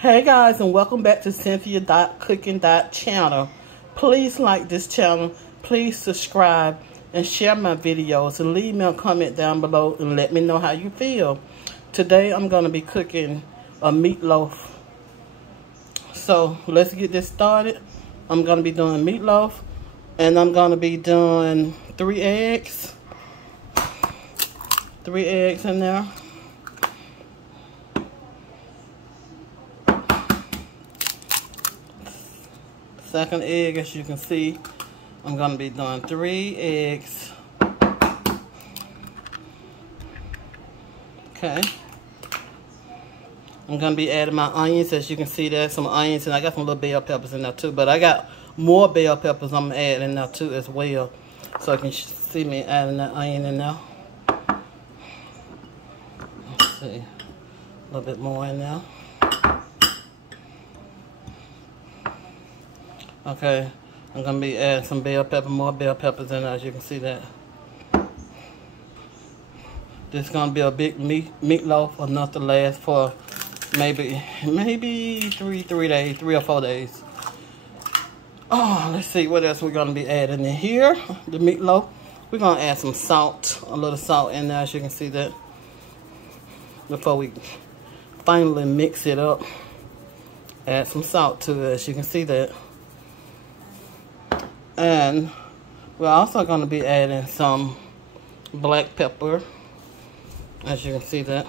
Hey guys, and welcome back to Cynthia.Cooking channel. Please like this channel, please subscribe and share my videos, and leave me a comment down below and let me know how you feel. Today I'm going to be cooking a meatloaf. So let's get this started. I'm going to be doing meatloaf, and I'm going to be doing 3 eggs. 3 eggs in there. Second egg, as you can see, I'm going to be doing 3 eggs. Okay. I'm going to be adding my onions. As you can see, there's some onions, and I got some little bell peppers in there too. But I got more bell peppers I'm adding in there too as well. So you can see me adding that onion in there. Let's see. A little bit more in there. Okay, I'm going to be adding some bell pepper, more bell peppers in there, as you can see that. This is going to be a big meatloaf, enough to last for maybe 3 days, 3 or 4 days. Oh, let's see what else we're going to be adding in here. The meatloaf, we're going to add some salt, a little salt in there, as you can see that. Before we finally mix it up, add some salt to it, as you can see that. And we're also going to be adding some black pepper, as you can see that.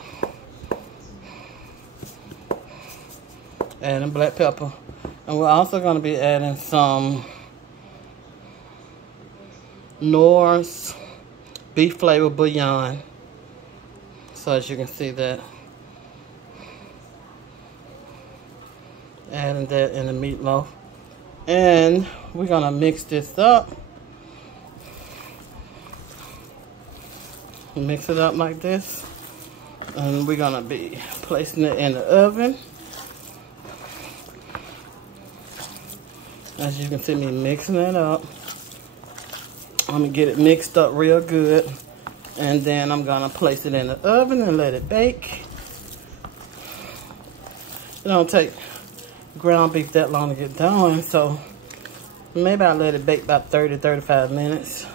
Adding black pepper. And we're also going to be adding some Knorr's beef flavor bouillon. So as you can see that. Adding that in the meatloaf. And we're going to mix this up. Mix it up like this. And we're going to be placing it in the oven. As you can see me mixing it up. I'm going to get it mixed up real good. And then I'm going to place it in the oven and let it bake. It don't take ground beef that long to get done, so maybe I'll let it bake about 30-35 minutes.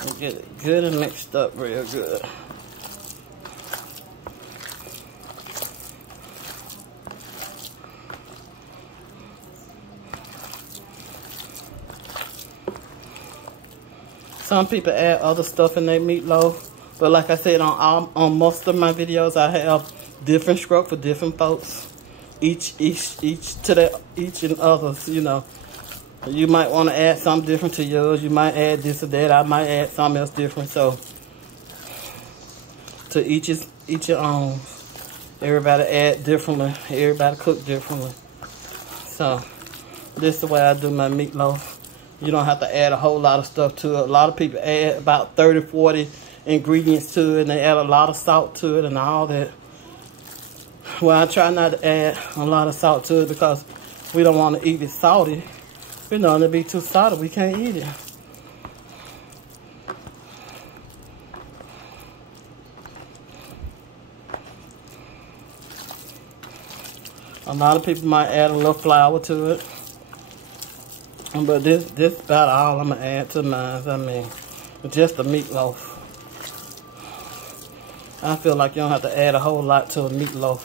And get it good and mixed up real good. Some people add other stuff in their meatloaf, but like I said, on most of my videos, I have different strokes for different folks. Each and others, you know. You might want to add something different to yours. You might add this or that. I might add something else different. So to each your own. Everybody add differently. Everybody cook differently. So this is the way I do my meatloaf. You don't have to add a whole lot of stuff to it. A lot of people add about 30-40 ingredients to it, and they add a lot of salt to it and all that. Well, I try not to add a lot of salt to it because we don't want to eat it salty. You know, it'll be too salty, we can't eat it. A lot of people might add a little flour to it. But this about all I'm going to add to mine. I mean, just a meatloaf. I feel like you don't have to add a whole lot to a meatloaf.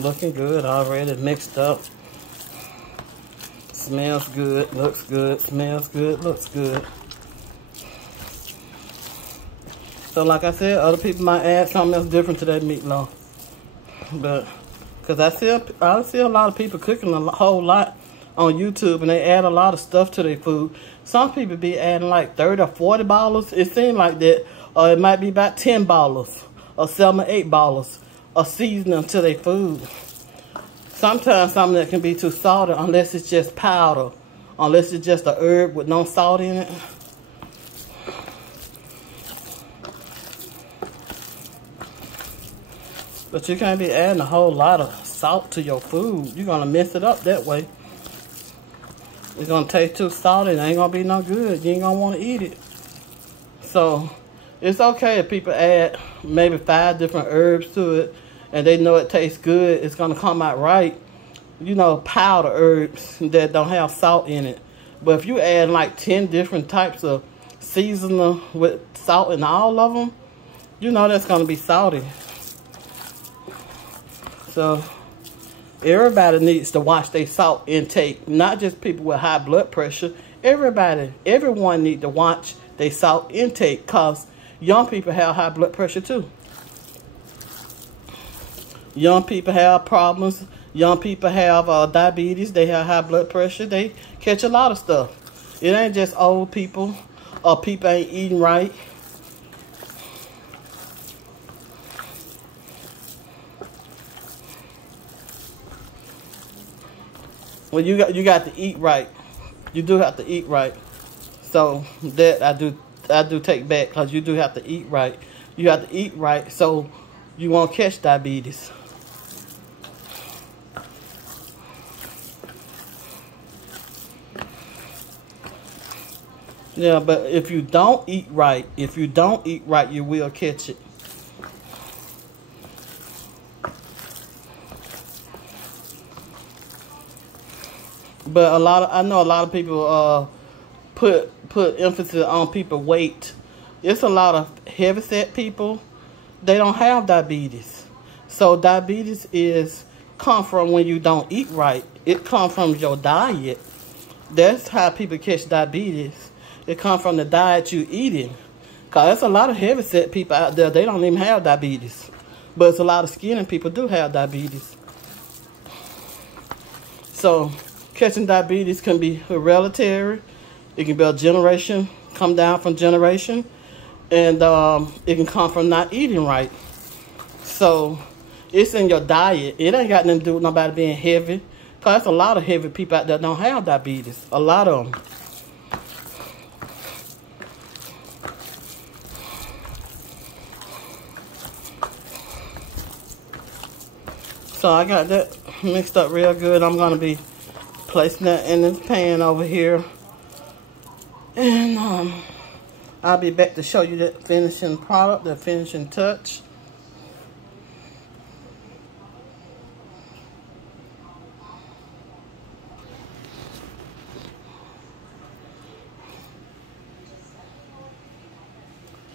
Looking good already, mixed up. Smells good, looks good, smells good, looks good. So like I said, other people might add something else different to that meatloaf. But because I see a lot of people cooking a whole lot on YouTube, and they add a lot of stuff to their food. Some people be adding like 30 or 40 ballers. It seems like that. Or it might be about 10 ballers or 7 or 8 ballers of seasoning to their food. Sometimes something that can be too salty unless it's just powder, unless it's just a herb with no salt in it. But you can't be adding a whole lot of salt to your food. You're gonna mess it up that way. It's gonna taste too salty. It ain't gonna be no good. You ain't gonna want to eat it. So it's okay if people add maybe 5 different herbs to it, and they know it tastes good. It's gonna come out right. You know, powder herbs that don't have salt in it. But if you add like 10 different types of seasoning with salt in all of them, you know that's gonna be salty. So everybody needs to watch their salt intake, not just people with high blood pressure. Everyone needs to watch their salt intake, because young people have high blood pressure too. Young people have problems. Young people have diabetes. They have high blood pressure. They catch a lot of stuff. It ain't just old people or people ain't eating right. Well, you got to eat right. You do have to eat right. So that I do take back, because you do have to eat right. You have to eat right so you won't catch diabetes. Yeah, but if you don't eat right, you will catch it. But I know a lot of people put emphasis on people weight. It's a lot of heavyset people. They don't have diabetes. So diabetes come from when you don't eat right. It comes from your diet. That's how people catch diabetes. It comes from the diet you eating. Because there's a lot of heavyset people out there, they don't even have diabetes. But it's a lot of skinny people do have diabetes. So catching diabetes can be hereditary. It can be a generation, come down from generation. And it can come from not eating right. So it's in your diet. It ain't got nothing to do with nobody being heavy. Because there's a lot of heavy people out there that don't have diabetes. A lot of them. So I got that mixed up real good. I'm going to be placing that in this pan over here. And I'll be back to show you that finishing product, the finishing touch.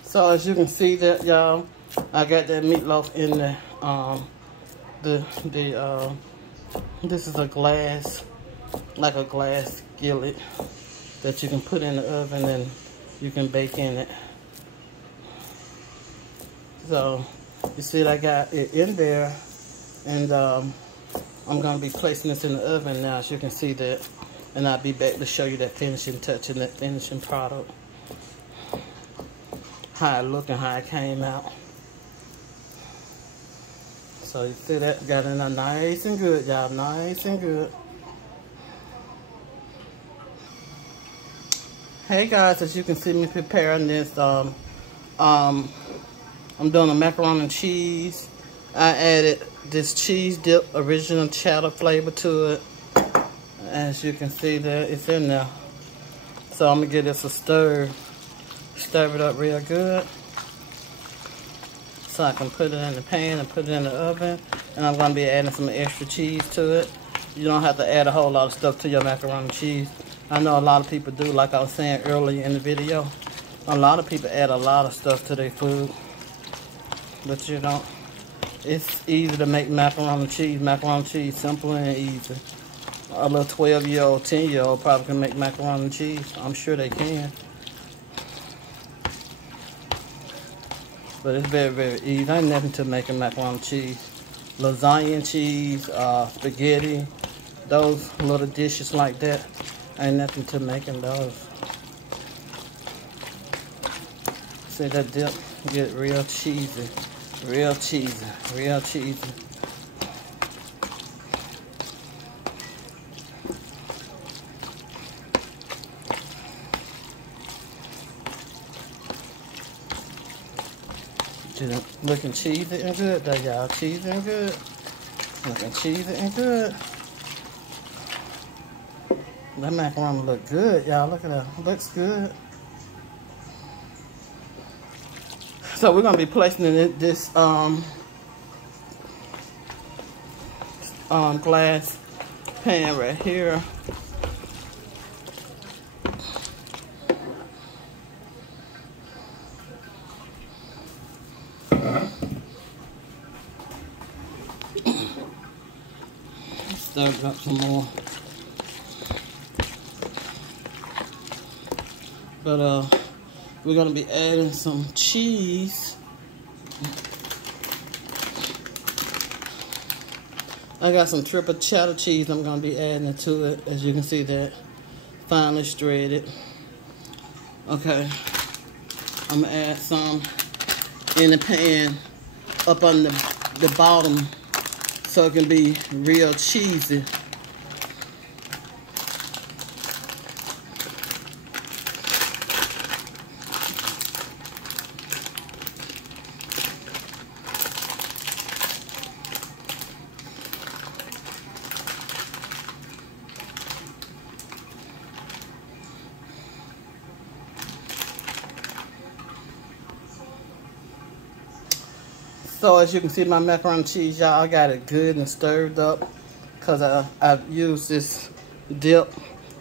So as you can see that, y'all, I got that meatloaf in there. This is a glass, like a glass skillet that you can put in the oven and you can bake in it. So you see I got it in there, and I'm gonna be placing this in the oven now, as you can see that, and I'll be back to show you that finishing touch and that finishing product, how it looked and how it came out. So you see that got in there nice and good, y'all, nice and good. Hey guys, as you can see me preparing this, I'm doing a macaroni and cheese. I added this cheese dip, original cheddar flavor to it. As you can see there, it's in there. So I'm gonna give this a stir it up real good, so I can put it in the pan and put it in the oven. And I'm gonna be adding some extra cheese to it. You don't have to add a whole lot of stuff to your macaroni and cheese. I know a lot of people do, like I was saying earlier in the video. A lot of people add a lot of stuff to their food. But you know, it's easy to make macaroni and cheese. Macaroni and cheese, simple and easy. A little 12-year-old, 10-year-old probably can make macaroni and cheese. I'm sure they can. But it's very, very easy. Ain't nothing to making macaroni and cheese. Lasagna and cheese, spaghetti, those little dishes like that. Ain't nothing to making those. See that dip? Get real cheesy. Real cheesy. Real cheesy. Looking cheesy and good there, y'all. Cheesy and good. Looking cheesy and good. That macaroni look good, y'all. Look at that. Looks good. So we're gonna be placing it in this glass pan right here. Stir it up some more. But we're gonna be adding some cheese. I got some triple cheddar cheese I'm gonna be adding it to it. As you can see, that finely shredded. Okay, I'm gonna add some in the pan up on the bottom so it can be real cheesy. So as you can see, my macaroni and cheese, y'all, I got it good and stirred up because I've used this dip,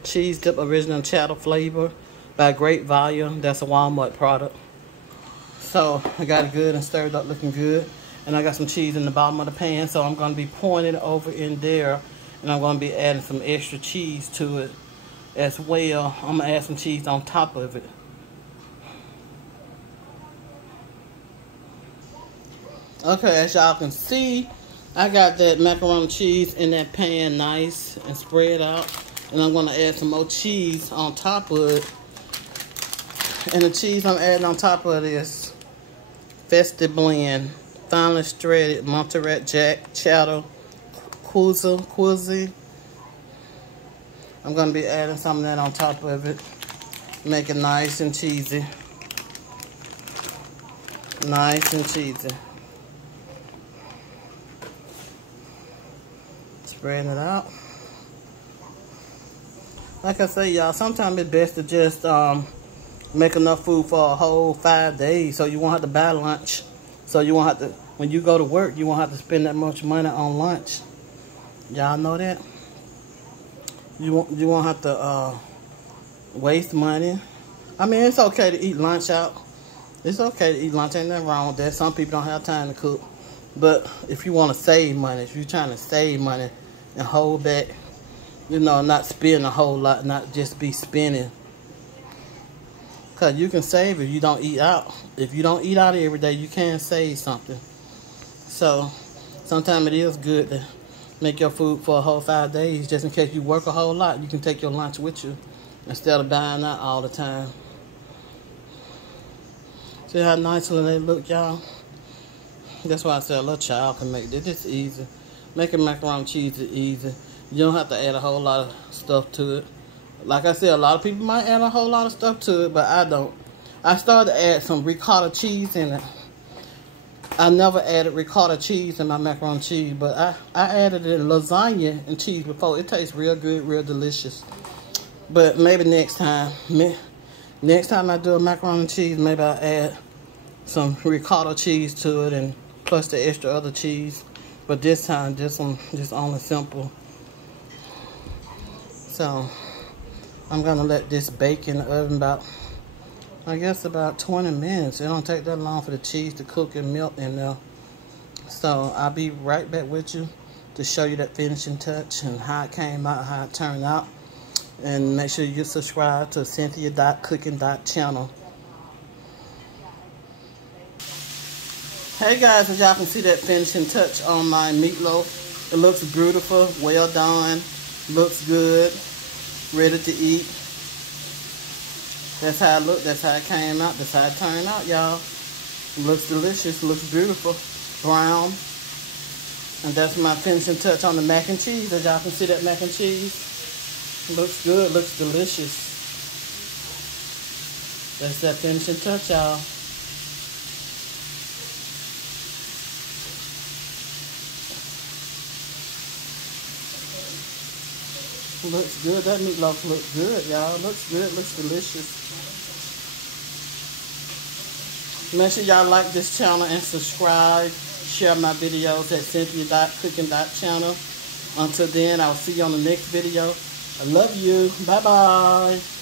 cheese dip, original cheddar flavor by Great Value. That's a Walmart product. So I got it good and stirred up, looking good. And I got some cheese in the bottom of the pan, so I'm going to be pouring it over in there. And I'm going to be adding some extra cheese to it as well. I'm going to add some cheese on top of it. Okay, as y'all can see, I got that macaroni cheese in that pan nice and spread out. And I'm going to add some more cheese on top of it. And the cheese I'm adding on top of this Festive Blend, finely shredded Monterey Jack, cheddar, quizzy. I'm going to be adding some of that on top of it. Make it nice and cheesy. Nice and cheesy. Spreading it out. Like I say, y'all, sometimes it's best to just make enough food for a whole 5 days so you won't have to buy lunch. So you won't have to, when you go to work, you won't have to spend that much money on lunch. Y'all know that? You won't have to waste money. I mean, it's okay to eat lunch out. It's okay to eat lunch. Ain't nothing wrong with that. Some people don't have time to cook. But if you want to save money, if you're trying to save money and hold back, you know, not spend a whole lot, not just be spending. Because you can save if you don't eat out. If you don't eat out every day, you can save something. So, sometimes it is good to make your food for a whole 5 days, just in case you work a whole lot. You can take your lunch with you instead of buying out all the time. See how nicely they look, y'all? That's why I said a little child can make this. It's easy. Making macaroni and cheese is easy. You don't have to add a whole lot of stuff to it. Like I said, a lot of people might add a whole lot of stuff to it, but I don't. I started to add some ricotta cheese in it. I never added ricotta cheese in my macaroni and cheese, but I added it in lasagna and cheese before. It tastes real good, real delicious. But maybe next time. Next time I do a macaroni and cheese, maybe I'll add some ricotta cheese to it and plus the extra other cheese. But this time, this one just only simple. So I'm gonna let this bake in the oven about, I guess, about 20 minutes. It don't take that long for the cheese to cook and melt in there. So I'll be right back with you to show you that finishing touch and how it came out, how it turned out. And make sure you subscribe to Cynthia.cooking.channel. Hey guys, as y'all can see that finishing touch on my meatloaf. It looks beautiful, well done, looks good, ready to eat. That's how it looked, that's how it came out, that's how it turned out, y'all. It looks delicious, looks beautiful, brown. And that's my finishing touch on the mac and cheese. As y'all can see that mac and cheese. Looks good, looks delicious. That's that finishing touch, y'all. Looks good. That meatloaf looks good, y'all. Looks good. Looks delicious. Make sure y'all like this channel and subscribe. Share my videos at Cynthia.cooking.channel. Until then, I'll see you on the next video. I love you. Bye-bye.